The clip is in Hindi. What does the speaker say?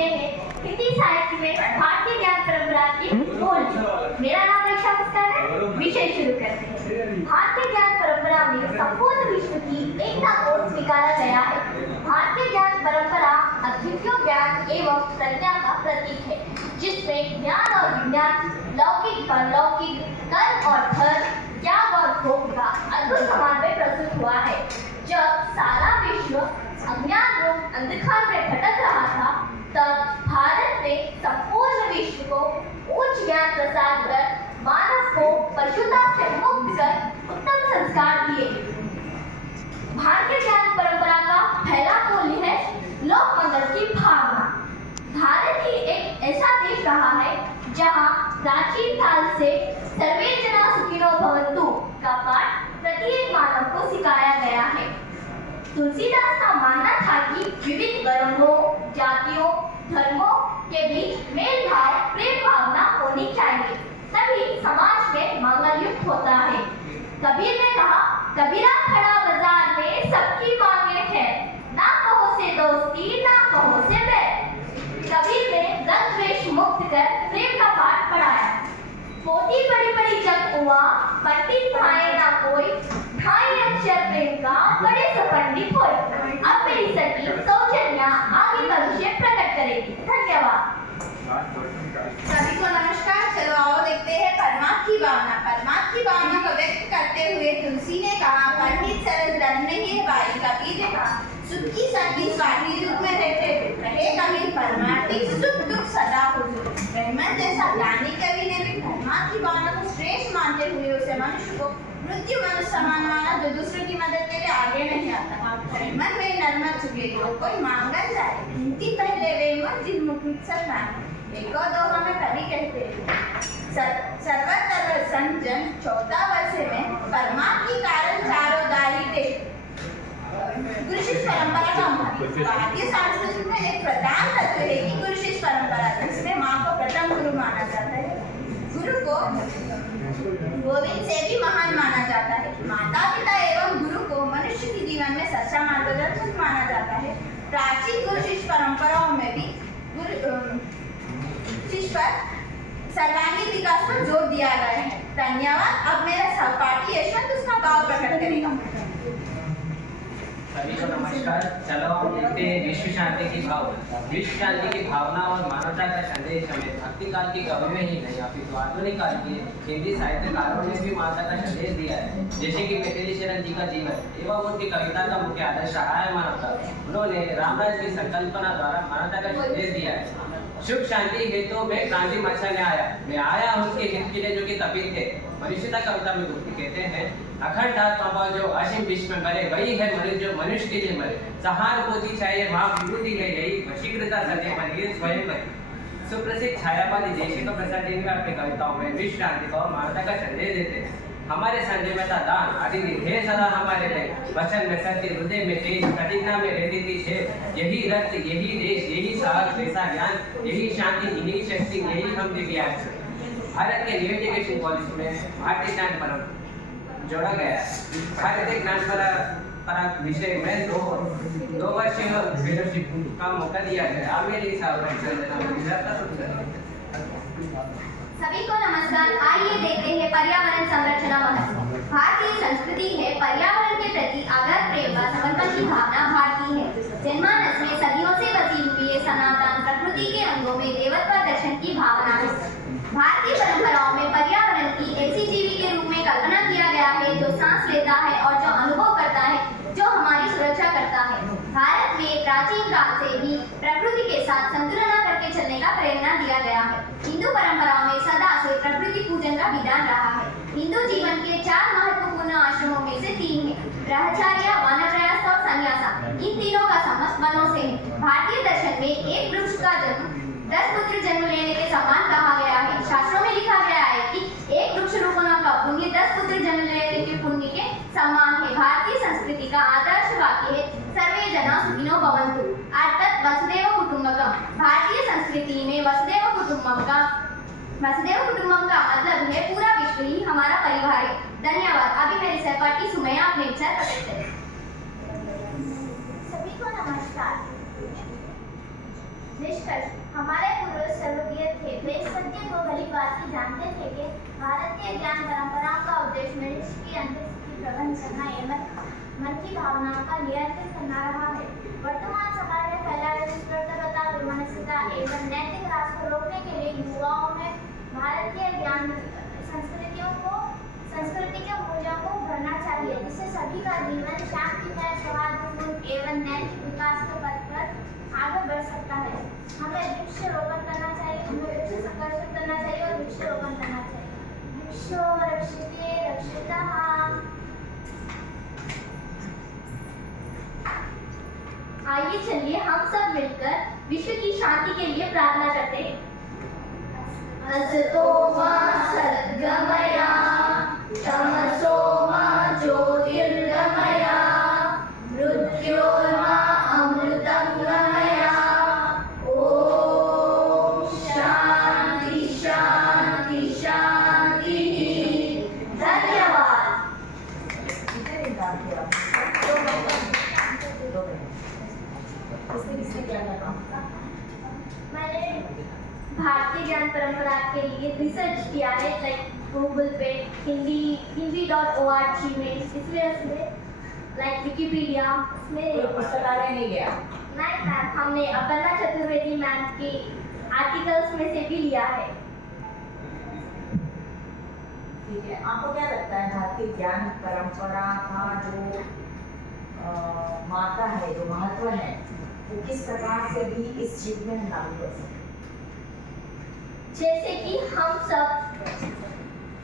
विषय है हिंदी साहित्य में भारतीय ज्ञान परंपरा की मूल। मेरा नाम रक्षा मुस्कान है। विषय शुरू करते हैं। भारतीय ज्ञान परंपरा में संपूर्ण विश्व की एकता को स्वीकारा गया है। भारतीय ज्ञान परंपरा अद्वितीय ज्ञान एवं प्रज्ञा का प्रतीक है, जिसमें ज्ञान और विज्ञान, लौकिक परलौकिक, कर्म और धर्म, त्याग और भोग का अद्भुत समन्वय प्रस्तुत हुआ है। जब सारा विश्व अज्ञान रूप अंधकार में भटक रहा था, तब भारत ने संपूर्ण विश्व को उच्च ज्ञान प्रसाद कर मानव को पशुता से मुक्त कर उत्तम संस्कार दिए। भारतीय ज्ञान परंपरा का पहला मूल्य है लोक मंगल की भावना। भारत ही एक ऐसा देश रहा है जहाँ प्राचीन काल से सर्वे जना सुखिनो भवन्तु का पाठ प्रत्येक मानव को सिखाया गया है। तुलसीदास का मानना था कि विविध वर्णों, जातियों, धर्मों के बीच मेल भाव, प्रेम भावना होनी चाहिए, तभी समाज में मंगल युक्त होता है। कबीर ने कहा, कबीरा खड़ा बाजार में सबकी मांगे खैर, ना कहो से दोस्ती ना कहो से बैर। कबीर ने रंग द्वेष मुक्त कर प्रेम का पाठ पढ़ाया। पोती बड़ी बड़ी जग हुआ, पंडित भाए ना कोई, ढाई अक्षर प्रेम का बड़े से पंडित होए। अब मेरी सखी सौजन्या आगे भविष्य प्रकट करेगी। धन्यवाद। सभी को नमस्कार। चलो आओ देखते हैं परमात्मा की भावना। परमात्मा की भावना को व्यक्त करते हुए तुलसी ने कहा, पंडित सरल धन नहीं है भाई। कबीर ने कहा, सुख की संगी स्वार्थी दुख में रहते रहे कबीर परमार्थी, सुख दुख सदा हुजूर। रहमत जैसा ज्ञानी कवि ने भी परमात्मा की भावना को श्रेष्ठ मानते हुए उसे मनुष्य को मृत्यु मनुष्य समान माना, जो दूसरे की मदद के लिए आगे नहीं आता। मन में नरमत चुके तो कोई मांगा जाए, गिनती पहले वे मत जिन मुकुट सर एको दो हमें कभी कहते सर्वत्र संजन 14 वर्ष में परमात्मा की कारण चारों दारी थे। गुरु शिष्य परंपरा का महत्व। भारतीय संस्कृति में एक प्रधान तत्व है कि गुरु शिष्य परंपरा, जिसमें माँ को प्रथम गुरु माना जाता है। गुरु को गोविंद से भी महान माना जाता है। माता पिता एवं गुरु को मनुष्य के जीवन में सच्चा मार्गदर्शक माना जाता है। प्राचीन गुरु शिष्य परंपराओं में भी शिष्य पर सर्वांगीण विकास पर जोर दिया गया है। धन्यवाद। अब मेरा सहपाठी यशवंत उसका भाव प्रकट करेगा। सभी को नमस्कार। चलो हम देखते हैं विश्व शांति की भावना। विश्व शांति की भावना और मानवता का संदेश हमें भक्ति काल की कवि में ही नहीं, अपितु आधुनिक काल के हिंदी साहित्यकारों ने भी मानवता का संदेश दिया है। जैसे कि पेटेली शरण जी का जीवन एवं उनकी कविता का मुख्य आदर्श रहा है मानवता। उन्होंने रामराज की संकल्पना द्वारा मानवता का संदेश दिया है। सुख शांति हेतु में क्रांति मचाने आया, मैं आया उनके हित के लिए जो कि कबीर थे। मनुष्यता कविता में गुप्ती कहते हैं, अखंड आत्मा जो असीम विश्व में मरे, वही है मनुष्य जो मनुष्य के लिए मरे। सहानुभूति चाहिए वहाँ विभूति गई गई, वशीकृता सत्य बनी स्वयं बनी। सुप्रसिद्ध छायावादी जयशंकर प्रसाद जी ने अपनी कविताओं में विश्व शांति और मानवता का संदेश देते हैं। हमारे संजय में दान आदि निधे सदा हमारे लिए, वचन में सत्य, हृदय में तेज, प्रतिज्ञा में रहती थी छेद। यही रक्त, यही देश, यही साहस, ऐसा ज्ञान, यही शांति, यही शक्ति, यही हम दिव्यांग। भारत के न्यू एजुकेशन पॉलिसी में भारतीय ज्ञान परंपरा जोड़ा गया है। भारतीय ज्ञान परंपरा विषय में दो वर्षीय फेलोशिप का मौका दिया गया। आप मेरे हिसाब से सभी को नमस्कार। आइए देखते हैं पर्यावरण संरक्षण महत्व। भारतीय संस्कृति है पर्यावरण के प्रति आदर, प्रेम व समर्पण की भावना भारतीय है। जनमानस में सदियों से बसी हुई है सनातन प्रकृति के अंगों में देवत्व दर्शन की भावना है। भारतीय परंपराओं में पर्यावरण की ऐसी जीवी के रूप में कल्पना किया गया है जो सांस लेता है और जो अनुभव करता है, जो हमारी सुरक्षा करता है। भारत में प्राचीन काल से ही प्रकृति के साथ संतुलन करके चलने का प्रेरणा दिया गया है। हिंदू परंपराओं में सदा से प्रकृति पूजन का विधान रहा है। हिंदू जीवन के 4 महत्वपूर्ण आश्रमों में से 3 हैं, ब्रह्मचर्य, वानप्रस्थ और संन्यासा। इन तीनों का संबंध वनों से है। भारतीय दर्शन में एक वृक्ष का जन्म 10 पुत्र जन्म लेने के समान कहा गया है। शास्त्रों में लिखा गया है कि एक वृक्ष रोपण का पुण्य 10 पुत्र जन्म लेने के पुण्य के समान है। भारतीय संस्कृति का आदर्श वाक्य है, सर्वे जना सुखिनो भवन्तु, अर्थात वसुधैव कुटुंबकम। भारतीय संस्कृति में वसुधैव कुटुंबकम का मतलब है पूरा विश्व ही हमारा परिवार है। धन्यवाद। अभी मेरे सहपाठी सुमैया अपने विचार प्रकट करें। सभी को नमस्कार। निष्कर्ष हमारे पूर्वज सर्वज्ञ थे। वे इस सत्य को भली भांति जानते थे कि भारतीय ज्ञान परंपराओं का उद्देश्य मनुष्य की अंतर्स्थिति प्रबंध करना एवं मन की भावनाओं का नियंत्रण करना रहा है। वर्तमान समाज में फैला हुआ निष्प्रता विमनस्यता एवं नैतिक रास को रोकने के लिए युवाओं में भारतीय ज्ञान संस्कृति के मूल्यों को भरना चाहिए, जिससे सभी का जीवन शांतिमय, सौहार्दपूर्ण एवं नैतिक विकास के पथ पर आगे बढ़ सकता है। हमें वृक्षारोपण करना चाहिए, हमें वृक्ष संरक्षण करना चाहिए और वृक्षारोपण करना चाहिए। वृक्षो रक्षिते रक्षितः। आइए चलिए हम सब मिलकर विश्व की शांति के लिए प्रार्थना करते हैं। असतो मा सद्गमया तमसो मा ज्योतिर्गमया मृत्योर्मा अमृतं गमया। ओम शांति शांति शांति। धन्यवाद। मैंने भारतीय ज्ञान परंपरा के लिए रिसर्च किया है, लाइक गूगल पे hindi.org में, इसमें लाइक विकिपीडिया में पुस्तकालय नहीं गया। नहीं मैम, हमने अपर्णा चतुर्वेदी मैम के आर्टिकल्स में से भी लिया है। ठीक है, आपको क्या लगता है भारतीय ज्ञान परंपरा का जो मात्रा है, जो महत्व है, वो किस प्रकार से भी इस युग में लागू कर सकते हैं? जैसे कि हम सब